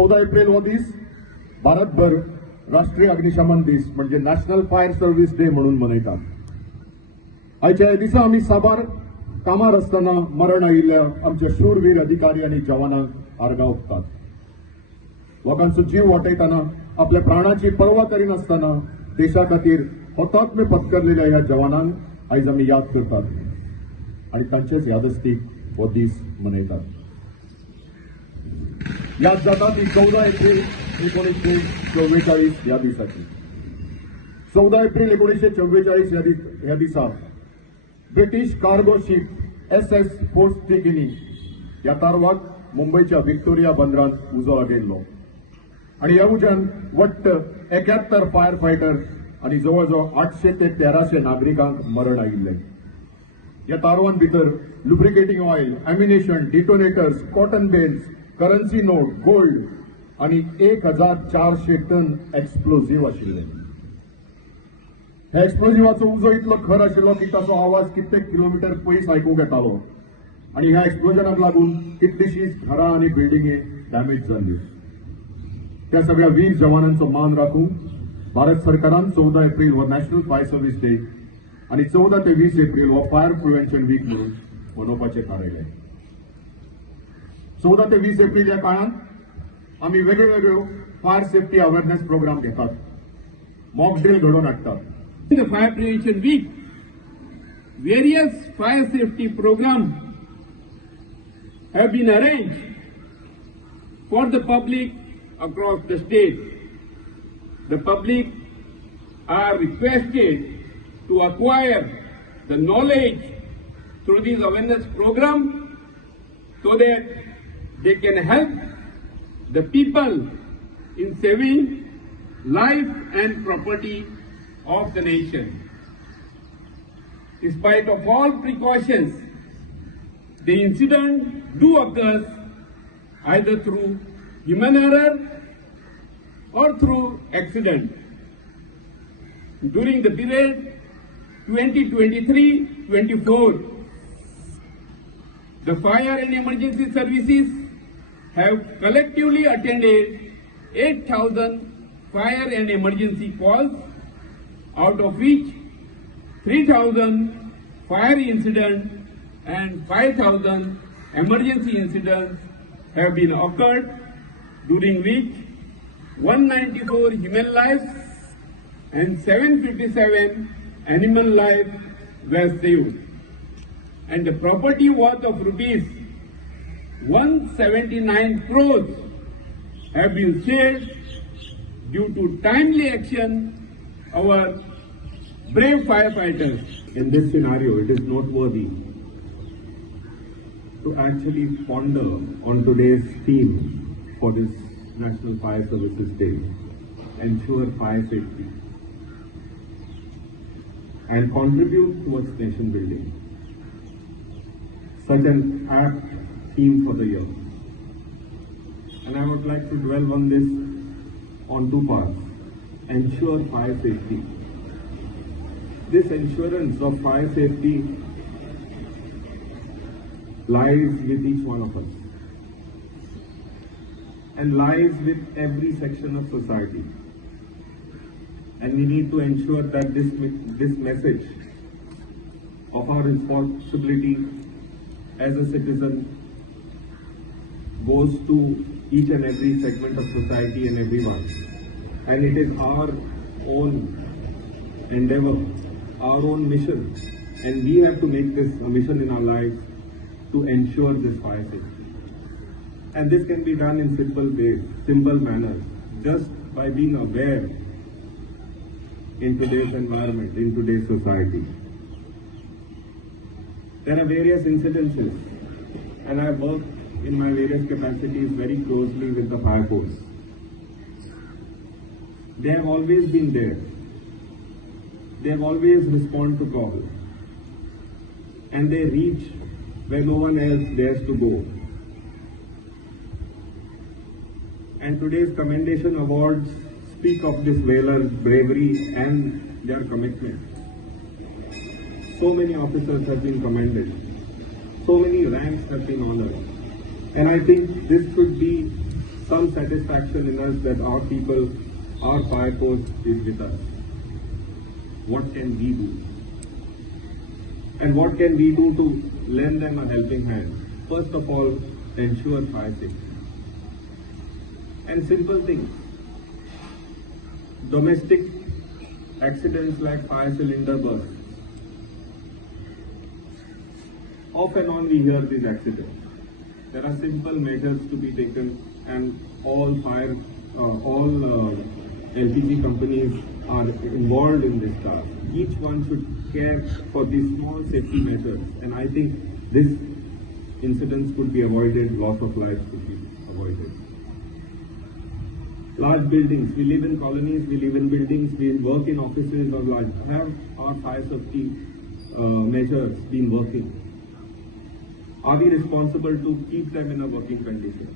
14 April हो दीस भारतभर राष्ट्रीय अग्निशमन दीस म्हणजे नॅशनल फायर सर्व्हिस डे म्हणून मनयतात। आयच्या ह्या दिसा आमी साबार कामार आसतना मरण आयिल्ल्या आमच्या शूरवीर अधिकारी आणि जवानांक आर्गां ओंपतात। लोकांचो जीव वाटयतना आपल्या प्राणाची पर्वा करिनासतना देशा खातीर हुतात्मे पत्करलेल्या ह्या जवानांक आयज आमी याद करतात आणि तांचेच यादस्तीक हो दीस मनयतात। याद जाता ती 14 एप्रिल 1944 ह्या दिसाची। 14 एप्रिल 1944 ह्या दिसा ब्रिटीश कार्गो शीप SS कोंकानी ह्या तारवाक मुंबईच्या व्हिक्टोरिया बंदरांत उजो लागिल्लो आणि ह्या उज्यान वट्ट 71 फायर फायटर आणि जवळजवळ 800 ते 1300 नागरिकांक मरण आयिल्ले। ह्या तारवां भितर lubricating oil, ammunition, detonators, cotton bales, currency note, gold आणि 1400 टन एक्सप्लोजिव्ह आशिल्ले। ह्या एक्सप्लोजिव्हाचो उजो इतलो खर आशिल्लो की ताचो आवाज कित्येक किलोमीटर पयस आयकूंक येतालो आणि ह्या एक्सप्लोजनाक लागून कितलीशींच घरां आणि बिल्डिंगे डॅमेज जाल्ली। त्या सगळ्या वीर जवानांचो मान राखूंक भारत सरकारान 14 एप्रिल हो नॅशनल फायर सर्व्हिस डे आणि 14 ते 20 एप्रिल हो फायर प्रिव्हेन्शन वीक म्हणून मनोवपाचें थारायलें। 14 ते 20 एप्रिल या काळात आम्ही वेगवेगळ्यो फायर सेफ्टी अवेअरनेस प्रोग्राम घेतात, मॉक ड्रिल घडोवन हाडतात। The Fire Prevention Week, various fire safety programs have been arranged for the public across the state. The public are requested to acquire the knowledge through these awareness programs so that they can help the people in saving life and property of the nation. In spite of all precautions, the incident do occur either through human error or through accident. During the period 2023-24, the fire and emergency services have collectively attended 8,000 fire and emergency calls, out of which 3,000 fire incidents and 5,000 emergency incidents have been occurred, during which 194 human lives and 757 animal lives were saved, and the property worth of rupees 179 crores have been saved due to timely action of our brave firefighters. In this scenario, it is noteworthy to actually ponder on today's theme for this National Fire Services Day, ensure fire safety, and contribute towards nation building. Such an apt theme for the year. And I would like to dwell on this on two parts. Ensure fire safety. This assurance of fire safety lies with each one of us and lies with every section of society. And we need to ensure that this message of our responsibility as a citizen goes to each and every segment of society and everyone. And it is our own endeavor, our own mission, and we have to make this a mission in our lives to ensure this fire safety. And this can be done in simple ways, simple manners, just by being aware in today's environment, in today's society. There are various incidences, and I have worked in my various capacities very closely with the fire force. They have always been there. They have always responded to calls, and they reach where no one else dares to go. And today's commendation awards speak of this valor, bravery, and their commitment. So many officers have been commended. So many ranks have been honored. And I think this should be some satisfaction in us that our people, our fire force is with us. What can we do? And what can we do to lend them a helping hand? First of all, ensure fire safety. And simple things. Domestic accidents like fire cylinder bursts. Off and on we hear these accidents. There are simple measures to be taken, and all LPG companies are involved in this task. Each one should care for these small safety measures, and I think this incidents could be avoided, loss of lives could be avoided. Large buildings, we live in colonies, we live in buildings, we work in offices or large. Have our fire safety measures been working? Are we responsible to keep them in a working condition?